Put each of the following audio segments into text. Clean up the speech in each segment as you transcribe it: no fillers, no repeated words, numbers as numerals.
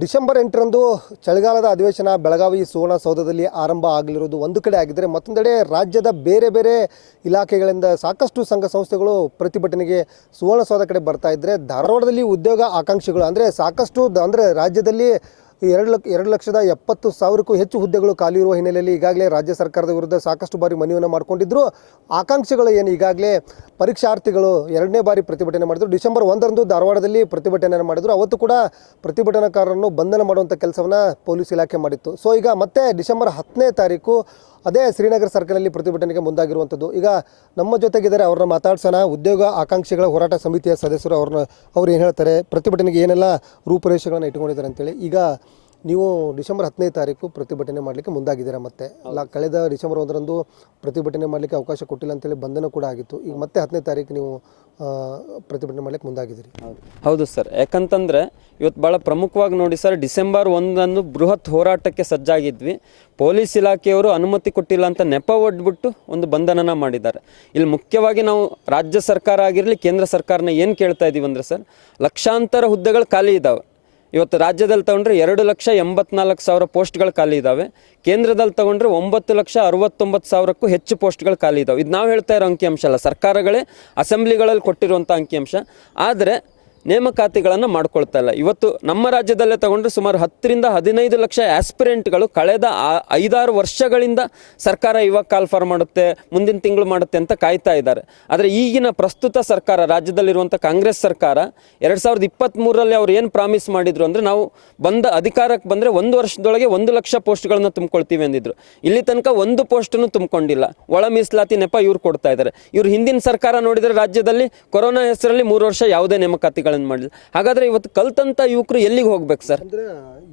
December 8ರಂದು ಚಳಿಗಾಲದ ಅಧಿವೇಶನ ಬೆಳಗಾವಿ ಸುವರ್ಣಸೌಧದಲ್ಲಿ ಆರಂಭ ಆಗಲಿರುವುದು ಒಂದು ಕಡೆ ಆಗಿದ್ದರೆ, ಮತ್ತೊಂದೆಡೆ ರಾಜ್ಯದ ಬೇರೆ ಬೇರೆ ಇಲಾಖೆಗಳಿಂದ ಸಾಕಷ್ಟು ಸಂಘ ಸಂಸ್ಥೆಗಳು ಪ್ರತಿಭಟನೆಗೆ ಸುವರ್ಣಸೌಧ ಕಡೆ ಬರ್ತಾ ಇದ್ದರೆ, ಧಾರವಾಡದಲ್ಲಿ ಉದ್ಯೋಗ ಆಕಾಂಕ್ಷಿಗಳು ಅಂದರೆ ಸಾಕಷ್ಟು ರಾಜ್ಯದಲ್ಲಿ 2,70,000ಕ್ಕೂ ಹೆಚ್ಚು ಹುದ್ದೆಗಳು ಖಾಲಿ ಇರುವ ಹಿನ್ನೆಲೆಯಲ್ಲಿ ಈಗಾಗಲೇ ರಾಜ್ಯ ಸರ್ಕಾರದ ವಿರುದ್ಧ ಸಾಕಷ್ಟು ಬಾರಿ ಮನವಿಯನ್ನು ಮಾಡಿಕೊಂಡಿದ್ದರು. ಆಕಾಂಕ್ಷಿಗಳು ಏನು ಈಗಾಗಲೇ ಪರೀಕ್ಷಾರ್ಥಿಗಳು 2ನೇ ಬಾರಿ ಪ್ರತಿಭಟನೆ ಮಾಡಿದರು. ಡಿಸೆಂಬರ್ 1ರಂದು ಧಾರವಾಡದಲ್ಲಿ ಪ್ರತಿಭಟನೆಯನ್ನು ಮಾಡಿದರು. ಅವತ್ತು ಕೂಡ ಪ್ರತಿಭಟನಾಕಾರರನ್ನು ಬಂಧನ ಮಾಡುವಂಥ ಕೆಲಸವನ್ನು ಪೊಲೀಸ್ ಇಲಾಖೆ ಮಾಡಿತ್ತು. ಸೊ ಈಗ ಮತ್ತೆ ಡಿಸೆಂಬರ್ 10ನೇ ತಾರೀಕು ಅದೇ ಶ್ರೀನಗರ ಸರ್ಕಲಲ್ಲಿ ಪ್ರತಿಭಟನೆಗೆ ಮುಂದಾಗಿರುವಂಥದ್ದು. ಈಗ ನಮ್ಮ ಜೊತೆಗಿದ್ದಾರೆ, ಅವ್ರನ್ನ ಮಾತಾಡ್ಸೋಣ. ಉದ್ಯೋಗ ಆಕಾಂಕ್ಷಿಗಳ ಹೋರಾಟ ಸಮಿತಿಯ ಸದಸ್ಯರು ಅವ್ರು ಏನು ಹೇಳ್ತಾರೆ, ಪ್ರತಿಭಟನೆಗೆ ಏನೆಲ್ಲ ರೂಪುರೇಷೆಗಳನ್ನು ಇಟ್ಕೊಂಡಿದ್ದಾರೆ ಅಂತೇಳಿ. ಈಗ ನೀವು ಡಿಸೆಂಬರ್ 10ನೇ ತಾರೀಕು ಪ್ರತಿಭಟನೆ ಮಾಡಲಿಕ್ಕೆ ಮುಂದಾಗಿದ್ದೀರಾ. ಮತ್ತೆ ಕಳೆದ ಡಿಸೆಂಬರ್ 1ರಂದು ಪ್ರತಿಭಟನೆ ಮಾಡಲಿಕ್ಕೆ ಅವಕಾಶ ಕೊಟ್ಟಿಲ್ಲ ಅಂತೇಳಿ ಬಂಧನ ಕೂಡ ಆಗಿತ್ತು. ಈಗ ಮತ್ತೆ 10ನೇ ತಾರೀಕು ನೀವು ಪ್ರತಿಭಟನೆ ಮಾಡಲಿಕ್ಕೆ ಮುಂದಾಗಿದ್ದೀರಿ. ಹೌದು ಸರ್, ಯಾಕಂತಂದರೆ ಇವತ್ತು ಭಾಳ ಪ್ರಮುಖವಾಗಿ ನೋಡಿ ಸರ್, ಡಿಸೆಂಬರ್ 1ರಂದು ಬೃಹತ್ ಹೋರಾಟಕ್ಕೆ ಸಜ್ಜಾಗಿದ್ವಿ. ಪೊಲೀಸ್ ಇಲಾಖೆಯವರು ಅನುಮತಿ ಕೊಟ್ಟಿಲ್ಲ ಅಂತ ನೆಪ ಒಡ್ಬಿಟ್ಟು ಒಂದು ಬಂಧನನ ಮಾಡಿದ್ದಾರೆ. ಇಲ್ಲಿ ಮುಖ್ಯವಾಗಿ ನಾವು ರಾಜ್ಯ ಸರ್ಕಾರ ಆಗಿರಲಿ ಕೇಂದ್ರ ಸರ್ಕಾರನ ಏನು ಕೇಳ್ತಾ ಇದ್ದೀವಿ ಅಂದರೆ ಸರ್, ಲಕ್ಷಾಂತರ ಹುದ್ದೆಗಳು ಖಾಲಿ ಇದ್ದಾವೆ. ಇವತ್ತು ರಾಜ್ಯದಲ್ಲಿ ತಗೊಂಡ್ರೆ 2,84,000 ಪೋಸ್ಟ್ಗಳು ಖಾಲಿ ಇದ್ದಾವೆ. ಕೇಂದ್ರದಲ್ಲಿ ತಗೊಂಡ್ರೆ 9,69,000ಕ್ಕೂ ಹೆಚ್ಚು ಪೋಸ್ಟ್ಗಳು ಖಾಲಿ ಇದ್ದಾವೆ. ಇದು ನಾವು ಹೇಳ್ತಾ ಇರೋ ಅಂಕಿಅಂಶ ಅಲ್ಲ, ಸರ್ಕಾರಗಳೇ ಅಸೆಂಬ್ಲಿಗಳಲ್ಲಿ ಕೊಟ್ಟಿರುವಂಥ ಅಂಕಿಅಂಶ. ಆದರೆ ನೇಮಕಾತಿಗಳನ್ನು ಮಾಡ್ಕೊಳ್ತಾ ಇಲ್ಲ. ಇವತ್ತು ನಮ್ಮ ರಾಜ್ಯದಲ್ಲೇ ತಗೊಂಡ್ರೆ ಸುಮಾರು 10ರಿಂದ 15 ಲಕ್ಷ ಆಸ್ಪಿರೆಂಟ್ಗಳು ಕಳೆದ 5-6 ವರ್ಷಗಳಿಂದ ಸರ್ಕಾರ ಇವಾಗ ಕಾಲ್ಫಾರ್ ಮಾಡುತ್ತೆ, ಮುಂದಿನ ತಿಂಗಳು ಮಾಡುತ್ತೆ ಅಂತ ಕಾಯ್ತಾ ಇದ್ದಾರೆ. ಆದರೆ ಈಗಿನ ಪ್ರಸ್ತುತ ಸರ್ಕಾರ, ರಾಜ್ಯದಲ್ಲಿರುವಂಥ ಕಾಂಗ್ರೆಸ್ ಸರ್ಕಾರ 2023ರಲ್ಲಿ ಅವ್ರು ಏನು ಪ್ರಾಮಿಸ್ ಮಾಡಿದ್ರು ಅಂದರೆ, ನಾವು ಅಧಿಕಾರಕ್ಕೆ ಬಂದರೆ 1 ವರ್ಷದೊಳಗೆ 1 ಲಕ್ಷ ಪೋಸ್ಟ್ಗಳನ್ನು ತುಂಬಿಕೊಳ್ತೀವಿ ಅಂದಿದ್ರು. ಇಲ್ಲಿ ತನಕ 1 ಪೋಸ್ಟನ್ನು ತುಂಬಿಕೊಂಡಿಲ್ಲ. ಒಳ ಮೀಸಲಾತಿ ನೆಪ ಇವ್ರು ಕೊಡ್ತಾ ಇದ್ದಾರೆ. ಇವ್ರು ಹಿಂದಿನ ಸರ್ಕಾರ ನೋಡಿದರೆ ರಾಜ್ಯದಲ್ಲಿ ಕೊರೋನಾ ಹೆಸರಲ್ಲಿ 3 ವರ್ಷ ಯಾವುದೇ ನೇಮಕಾತಿಗಳನ್ನು ಮಾಡಿಲ್ಲ. ಹಾಗಾದ್ರೆ ಇವತ್ತು ಕಲ್ತಂತ ಯುವಕರು ಎಲ್ಲಿಗೆ ಹೋಗ್ಬೇಕು ಸರ್? ಅಂದ್ರೆ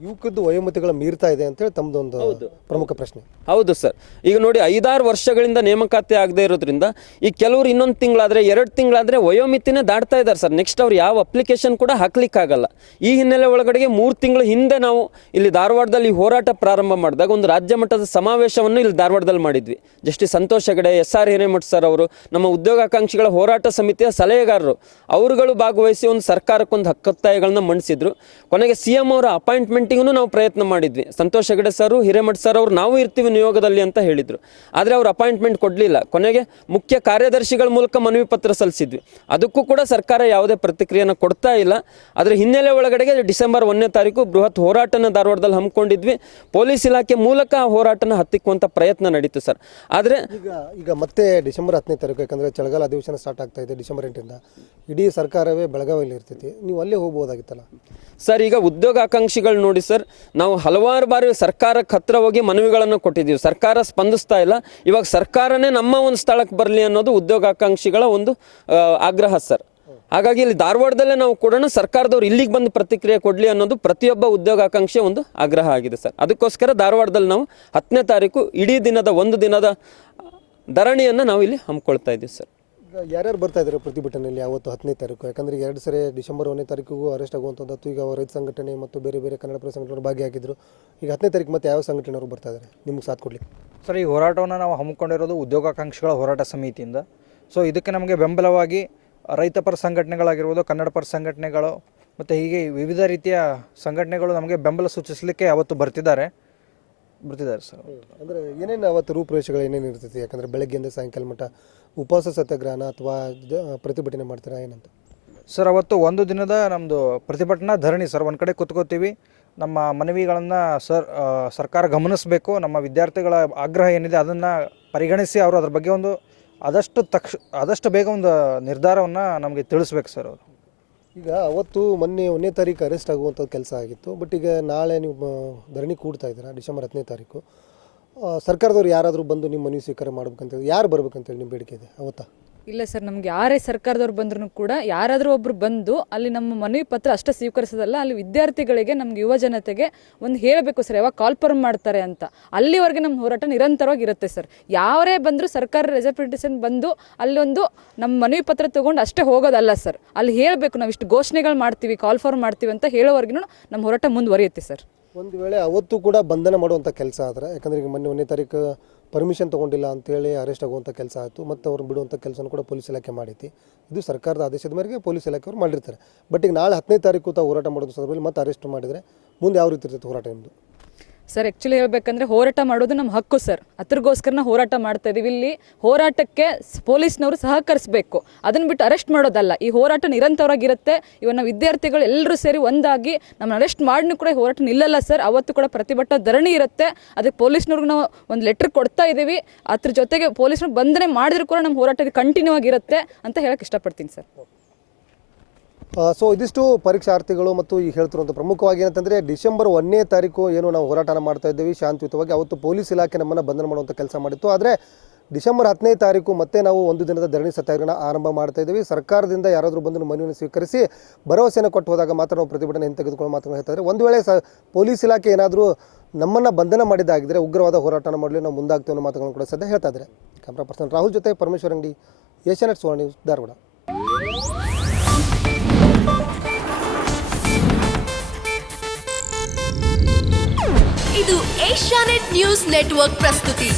ಯುವಕದ್ದು ವಯೋಮಿತಿಗಳ ಮೀರ್ತಾ ಇದೆ ಅಂತ ಹೇಳಿ ತಮ್ಮದೊಂದು ಪ್ರಮುಖ ಪ್ರಶ್ನೆ. ಹೌದು ಸರ್, ಈಗ ನೋಡಿ 5-6 ವರ್ಷಗಳಿಂದ ನೇಮಕಾತಿ ಆಗದೆ ಇರೋದ್ರಿಂದ ಈ ಕೆಲವರು ಇನ್ನೊಂದು ತಿಂಗಳಾದ್ರೆ 2 ತಿಂಗಳಾದ್ರೆ ವಯೋಮಿತಿನೇ ದಾಟ್ತಾ ಇದ್ದಾರೆ ಸರ್. ನೆಕ್ಸ್ಟ್ ಅವ್ರು ಯಾವ ಅಪ್ಲಿಕೇಶನ್ ಕೂಡ ಹಾಕ್ಲಿಕ್ಕಾಗಲ್ಲ. ಈ ಹಿನ್ನೆಲೆ ಒಳಗಡೆಗೆ 3 ತಿಂಗಳ ಹಿಂದೆ ನಾವು ಇಲ್ಲಿ ಧಾರವಾಡದಲ್ಲಿ ಹೋರಾಟ ಪ್ರಾರಂಭ ಮಾಡಿದಾಗ ಒಂದು ರಾಜ್ಯ ಮಟ್ಟದ ಸಮಾವೇಶವನ್ನು ಇಲ್ಲಿ ಧಾರವಾಡದಲ್ಲಿ ಮಾಡಿದ್ವಿ. Justice Santosh Hegde, SR Hiremath sir ಅವರು, ನಮ್ಮ ಉದ್ಯೋಗಾಕಾಂಕ್ಷಿಗಳ ಹೋರಾಟ ಸಮಿತಿಯ ಸಲಹೆಗಾರರು, ಅವರುಗಳು ಭಾಗವಹಿಸಿ ಒಂದು ಸರ್ಕಾರಕ್ಕೊಂದು ಹಕ್ಕೊತ್ತಾಯಗಳನ್ನ ಮಂಡಿಸಿದ್ರು. ಕೊನೆಗೆ CM ಅವರ ಅಪಾಯಿಂಟ್ಮೆಂಟಿಗೂ ನಾವು ಪ್ರಯತ್ನ ಮಾಡಿದ್ವಿ. ಸಂತೋಷ್ ಹೆಗಡೆ ಸರ್, ಹಿರೇಮಠ್ ಸರ್ ಅವರು ನಾವು ಇರ್ತೀವಿ ನಿಯೋಗದಲ್ಲಿ ಅಂತ ಹೇಳಿದ್ರು. ಆದರೆ ಅವ್ರು ಅಪಾಯಿಂಟ್ಮೆಂಟ್ ಕೊಡಲಿಲ್ಲ. ಕೊನೆಗೆ ಮುಖ್ಯ ಕಾರ್ಯದರ್ಶಿಗಳ ಮೂಲಕ ಮನವಿ ಪತ್ರ ಸಲ್ಲಿಸಿದ್ವಿ. ಅದಕ್ಕೂ ಕೂಡ ಸರ್ಕಾರ ಯಾವುದೇ ಪ್ರತಿಕ್ರಿಯೆಯನ್ನು ಕೊಡ್ತಾ ಇಲ್ಲ. ಅದರ ಹಿನ್ನೆಲೆ ಒಳಗಡೆಗೆ ಡಿಸೆಂಬರ್ 1ನೇ ತಾರೀಕು ಬೃಹತ್ ಹೋರಾಟನ ಧಾರವಾಡದಲ್ಲಿ ಹಮ್ಮಿಕೊಂಡಿದ್ವಿ. ಪೊಲೀಸ್ ಇಲಾಖೆ ಮೂಲಕ ಆ ಹೋರಾಟನ ಹತ್ತಿಕ್ಕುವಂಥ ಪ್ರಯತ್ನ ನಡೀತು ಸರ್. ಆದರೆ ಈಗ ಮತ್ತೆ ಡಿಸೆಂಬರ್ 10ನೇ ತಾರೀಕು, ಯಾಕಂದರೆ ಚಳಿಗಾಲ ಅಧಿವೇಶನ ಸ್ಟಾರ್ಟ್ ಆಗ್ತಾ ಇದೆ ಡಿಸೆಂಬರ್ 8ರಿಂದ, ಇಡೀ ಸರ್ಕಾರವೇ ಬೆಳಗಾವಿಯಲ್ಲಿ ಇರ್ತೈತಿ, ನೀವು ಅಲ್ಲೇ ಹೋಗ್ಬೋದಾಗಿತ್ತಲ್ಲ ಸರ್? ಈಗ ಉದ್ಯೋಗ ಆಕಾಂಕ್ಷಿಗಳು ನೋಡಿ ಸರ್, ನಾವು ಹಲವಾರು ಬಾರಿ ಸರ್ಕಾರಕ್ಕೆ ಹತ್ರ ಹೋಗಿ ಮನವಿಗಳನ್ನು ಕೊಟ್ಟಿದ್ದೀವಿ. ಸರ್ಕಾರ ಸ್ಪಂದಿಸ್ತಾ ಇಲ್ಲ. ಇವಾಗ ಸರ್ಕಾರನೇ ನಮ್ಮ ಒಂದು ಸ್ಥಳಕ್ಕೆ ಬರಲಿ ಅನ್ನೋದು ಉದ್ಯೋಗಾಕಾಂಕ್ಷಿಗಳ ಒಂದು ಆಗ್ರಹ ಸರ್. ಹಾಗಾಗಿ ಇಲ್ಲಿ ಧಾರವಾಡದಲ್ಲೇ ನಾವು ಕೊಡೋಣ, ಸರ್ಕಾರದವ್ರು ಇಲ್ಲಿಗೆ ಬಂದು ಪ್ರತಿಕ್ರಿಯೆ ಕೊಡಲಿ ಅನ್ನೋದು ಪ್ರತಿಯೊಬ್ಬ ಉದ್ಯೋಗಾಕಾಂಕ್ಷಿಯ ಒಂದು ಆಗ್ರಹ ಆಗಿದೆ ಸರ್. ಅದಕ್ಕೋಸ್ಕರ ಧಾರವಾಡದಲ್ಲಿ ನಾವು 10ನೇ ತಾರೀಕು ಇಡೀ ದಿನದ ಒಂದು ದಿನದ ಧರಣಿಯನ್ನು ನಾವು ಇಲ್ಲಿ ಹಮ್ಮಿಕೊಳ್ತಾ ಇದ್ದೀವಿ ಸರ್. ಯಾರ್ಯಾರು ಬರ್ತಾ ಇದ್ದಾರೆ ಪ್ರತಿಭಟನೆಯಲ್ಲಿ ಅವತ್ತು 10ನೇ ತಾರೀಕು? ಯಾಕಂದರೆ 2 ಸರಿ ಡಿಸೆಂಬರ್ 1ನೇ ತಾರೀಕಿಗೂ ಅರೆಸ್ಟ್ ಆಗುವಂಥದ್ದು. ಈಗ ರೈತ ಸಂಘಟನೆ ಮತ್ತು ಬೇರೆ ಬೇರೆ ಕನ್ನಡ ಪರ ಸಂಘಟನೆಗಳು ಭಾಗಿಯಾಗಿದ್ದರು. ಈಗ 10ನೇ ತಾರೀಕು ಮತ್ತೆ ಯಾವ ಸಂಘಟನೆಯವರು ಬರ್ತಾ ಇದ್ದಾರೆ ನಿಮ್ಗೆ ಸಾಥ್ ಕೊಡ್ಲಿಕ್ಕೆ? ಸರ್, ಈ ಹೋರಾಟವನ್ನು ನಾವು ಹಮ್ಮಿಕೊಂಡಿರೋದು ಉದ್ಯೋಗಾಕಾಂಕ್ಷಿಗಳ ಹೋರಾಟ ಸಮಿತಿಯಿಂದ. ಸೊ ಇದಕ್ಕೆ ನಮಗೆ ಬೆಂಬಲವಾಗಿ ರೈತ ಪರ ಸಂಘಟನೆಗಳಾಗಿರ್ಬೋದು, ಕನ್ನಡ ಪರ ಸಂಘಟನೆಗಳು ಮತ್ತು ಹೀಗೆ ವಿವಿಧ ರೀತಿಯ ಸಂಘಟನೆಗಳು ನಮಗೆ ಬೆಂಬಲ ಸೂಚಿಸಲಿಕ್ಕೆ ಅವತ್ತು ಬರ್ತಿದ್ದಾರೆ ಸರ್. ಅಂದರೆ ಏನೇನು ಅವತ್ತು ರೂಪುರೇಷೆಗಳು ಏನೇನು ಇರ್ತೈತಿ? ಯಾಕಂದರೆ ಬೆಳಗ್ಗೆಯಿಂದ ಸಾಯಂಕಾಲ ಮಟ್ಟ ಉಪವಾಸ ಸತ್ಯಾಗ್ರಹನ ಅಥವಾ ಪ್ರತಿಭಟನೆ ಮಾಡ್ತೀರಾ ಏನಂತ? ಸರ್, ಅವತ್ತು ಒಂದು ದಿನದ ನಮ್ಮದು ಪ್ರತಿಭಟನಾ ಧರಣಿ ಸರ್. ಒಂದು ಕಡೆ ಕೂತ್ಕೋತೀವಿ, ನಮ್ಮ ಮನವಿಗಳನ್ನು ಸರ್ಕಾರ ಗಮನಿಸಬೇಕು. ನಮ್ಮ ವಿದ್ಯಾರ್ಥಿಗಳ ಆಗ್ರಹ ಏನಿದೆ ಅದನ್ನು ಪರಿಗಣಿಸಿ ಅವರು ಅದ್ರ ಬಗ್ಗೆ ಒಂದು ಆದಷ್ಟು ಬೇಗ ಒಂದು ನಿರ್ಧಾರವನ್ನು ನಮಗೆ ತಿಳಿಸ್ಬೇಕು ಸರ್ ಅವರು. ಈಗ ಅವತ್ತು ಮೊನ್ನೆ 1ನೇ ತಾರೀಕು ಅರೆಸ್ಟ್ ಆಗುವಂಥದ್ದು ಕೆಲಸ ಆಗಿತ್ತು. ಬಟ್ ಈಗ ನಾಳೆ ನೀವು ಧರಣಿ ಕೂಡ್ತಾ ಇದ್ದೀರಾ ಡಿಸೆಂಬರ್ 10ನೇ ತಾರೀಕು. ಸರ್ಕಾರದವ್ರು ಯಾರಾದರೂ ಬಂದು ನಿಮ್ಮ ಮನವಿ ಸ್ವೀಕಾರ ಮಾಡ್ಬೇಕಂತೇಳಿ, ಯಾರು ಬರ್ಬೇಕಂತೇಳಿ ನಿಮ್ಮ ಬೇಡಿಕೆ ಇದೆ ಅವತ್ತಾ? ಇಲ್ಲ ಸರ್, ನಮ್ಗೆ ಯಾರೇ ಸರ್ಕಾರದವ್ರು ಬಂದ್ರೂ ಕೂಡ ಯಾರಾದರೂ ಒಬ್ಬರು ಬಂದು ಅಲ್ಲಿ ನಮ್ಮ ಮನವಿ ಪತ್ರ ಅಷ್ಟೇ ಸ್ವೀಕರಿಸೋದಲ್ಲ, ಅಲ್ಲಿ ವಿದ್ಯಾರ್ಥಿಗಳಿಗೆ, ನಮ್ಗೆ ಯುವ ಜನತೆಗೆ ಒಂದು ಹೇಳಬೇಕು ಸರ್, ಯಾವಾಗ ಕಾಲ್ಫರ್ಮ್ ಮಾಡ್ತಾರೆ ಅಂತ. ಅಲ್ಲಿವರೆಗೆ ನಮ್ಮ ಹೋರಾಟ ನಿರಂತರವಾಗಿ ಇರುತ್ತೆ ಸರ್. ಯಾರೇ ಬಂದರೂ ಸರ್ಕಾರ ರೆಪ್ರೆಸೆಂಟೇಷನ್ ಬಂದು ಅಲ್ಲೊಂದು ನಮ್ಮ ಮನವಿ ಪತ್ರ ತೊಗೊಂಡು ಅಷ್ಟೇ ಹೋಗೋದಲ್ಲ ಸರ್. ಅಲ್ಲಿ ಹೇಳಬೇಕು, ನಾವು ಇಷ್ಟು ಘೋಷಣೆಗಳು ಮಾಡ್ತೀವಿ, ಕಾಲ್ಫರ್ಮ್ ಮಾಡ್ತೀವಿ ಅಂತ ಹೇಳೋವರೆಗೂ ನಮ್ಮ ಹೋರಾಟ ಮುಂದುವರಿಯುತ್ತೆ ಸರ್. ಒಂದು ವೇಳೆ ಅವತ್ತು ಕೂಡ ಬಂಧನ ಮಾಡುವಂಥ ಕೆಲಸ ಆದರೆ, ಯಾಕಂದರೆ ಈಗ ಮೊನ್ನೆ 1ನೇ ತಾರೀಕು ಪರ್ಮಿಷನ್ ತೊಗೊಂಡಿಲ್ಲ ಅಂತೇಳಿ ಅರೆಸ್ಟ್ ಆಗುವಂಥ ಕೆಲಸ ಆಯಿತು, ಮತ್ತು ಅವ್ರು ಬಿಡುವಂಥ ಕೆಲಸನೂ ಕೂಡ ಪೊಲೀಸ್ ಇಲಾಖೆ ಮಾಡೈತಿ. ಇದು ಸರ್ಕಾರದ ಆದೇಶದ ಮೇರೆಗೆ ಪೊಲೀಸ್ ಇಲಾಖೆಯವರು ಮಾಡಿರ್ತಾರೆ. ಬಟ್ ಈಗ ನಾಳೆ 10ನೇ ತಾರೀಕು ತಾವು ಹೋರಾಟ ಮಾಡೋದ್ರ ಸಂದರ್ಭದಲ್ಲಿ ಮತ್ತೆ ಅರೆಸ್ಟ್ ಮಾಡಿದರೆ ಮುಂದೆ ಯಾವ ರೀತಿ ಇರ್ತೈತೆ ಹೋರಾಟ ನಿಮ್ಮದು? ಸರ್ ಆ್ಯಕ್ಚುಲಿ ಹೇಳ್ಬೇಕಂದ್ರೆ ಹೋರಾಟ ಮಾಡೋದು ನಮ್ಮ ಹಕ್ಕು ಸರ್. ಅದ್ರಗೋಸ್ಕರ ಹೋರಾಟ ಮಾಡ್ತಾ ಇದೀವಿ. ಇಲ್ಲಿ ಹೋರಾಟಕ್ಕೆ ಪೊಲೀಸ್ನವರು ಸಹಕರಿಸಬೇಕು, ಅದನ್ನ ಬಿಟ್ಟು ಅರೆಸ್ಟ್ ಮಾಡೋದಲ್ಲ. ಈ ಹೋರಾಟ ನಿರಂತರವಾಗಿರುತ್ತೆ. ಇವನ್ನ ವಿದ್ಯಾರ್ಥಿಗಳು ಎಲ್ಲರೂ ಸೇರಿ ಒಂದಾಗಿ ನಮ್ಮನ್ನ ಅರೆಸ್ಟ್ ಮಾಡಿನೂ ಕೂಡ ಹೋರಾಟ ನಿಲ್ಲಲ್ಲ ಸರ್. ಅವತ್ತು ಕೂಡ ಪ್ರತಿಭಟನಾ ಧರಣಿ ಇರುತ್ತೆ. ಅದಕ್ಕೆ ಪೊಲೀಸ್ನವ್ರಿಗೆ ನಾವು ಒಂದು ಲೆಟರ್ ಕೊಡ್ತಾ ಇದ್ದೀವಿ. ಅದ್ರ ಜೊತೆಗೆ ಪೊಲೀಸ್ನವ್ರು ಬಂಧನೆ ಮಾಡಿದ್ರು ಕೂಡ ನಮ್ಮ ಹೋರಾಟ ಕಂಟಿನ್ಯೂ ಆಗಿರುತ್ತೆ ಅಂತ ಹೇಳಕ್ಕೆ ಇಷ್ಟಪಡ್ತೀನಿ ಸರ್. ಸೊ ಇದಿಷ್ಟು ಪರೀಕ್ಷಾರ್ಥಿಗಳು ಮತ್ತು ಈಗ ಹೇಳ್ತಿರುವಂಥ ಪ್ರಮುಖವಾಗಿ ಏನಂತಂದರೆ ಡಿಸೆಂಬರ್ 1ನೇ ತಾರೀಕು ಏನು ನಾವು ಹೋರಾಟನ ಮಾಡ್ತಾ ಇದ್ದೀವಿ ಶಾಂತಿಯುತವಾಗಿ, ಅವತ್ತು ಪೊಲೀಸ್ ಇಲಾಖೆ ನಮ್ಮನ್ನು ಬಂಧನ ಮಾಡುವಂಥ ಕೆಲಸ ಮಾಡಿತ್ತು. ಆದರೆ ಡಿಸೆಂಬರ್ 10ನೇ ತಾರೀಕು ಮತ್ತೆ ನಾವು ಒಂದು ದಿನದ ಧರಣಿ ಸತ್ಯಾಗ್ರಹ ಆರಂಭ ಮಾಡ್ತಾ ಇದ್ದೀವಿ. ಸರ್ಕಾರದಿಂದ ಯಾರಾದರೂ ಬಂದು ಮನವಿಯನ್ನು ಸ್ವೀಕರಿಸಿ ಭರವಸೆಯನ್ನು ಕೊಟ್ಟು ಹೋದಾಗ ಮಾತ್ರ ನಾವು ಪ್ರತಿಭಟನೆ ಹಿಂತೆಗೆದುಕೊಂಡು ಮಾತನ್ನು ಹೇಳ್ತಾ ಇದ್ದಾರೆ. ಒಂದು ವೇಳೆ ಪೊಲೀಸ್ ಇಲಾಖೆ ಏನಾದರೂ ನಮ್ಮನ್ನು ಬಂಧನ ಮಾಡಿದ್ದಾಗಿದ್ದರೆ ಉಗ್ರವಾದ ಹೋರಾಟನ ಮಾಡಲಿ ನಾವು ಮುಂದಾಗ್ತೀವಿ ಅನ್ನೋ ಮಾತುಗಳನ್ನು ಕೂಡ ಸದ್ಯ ಹೇಳ್ತಾ ಇದ್ದಾರೆ. ಕ್ಯಾಮ್ರಾ ಪರ್ಸನ್ ರಾಹುಲ್ ಜೊತೆ ಪರಮೇಶ್ವರ್ ಅಂಗಡಿ, ಏಷ್ಯಾನೆಟ್ ಸುವರ್ಣ ನ್ಯೂಸ್, ಧಾರವಾಡ. ಇದು ಏಷ್ಯಾನೆಟ್ ನ್ಯೂಸ್ ನೆಟ್ವರ್ಕ್ ಪ್ರಸ್ತುತಿ.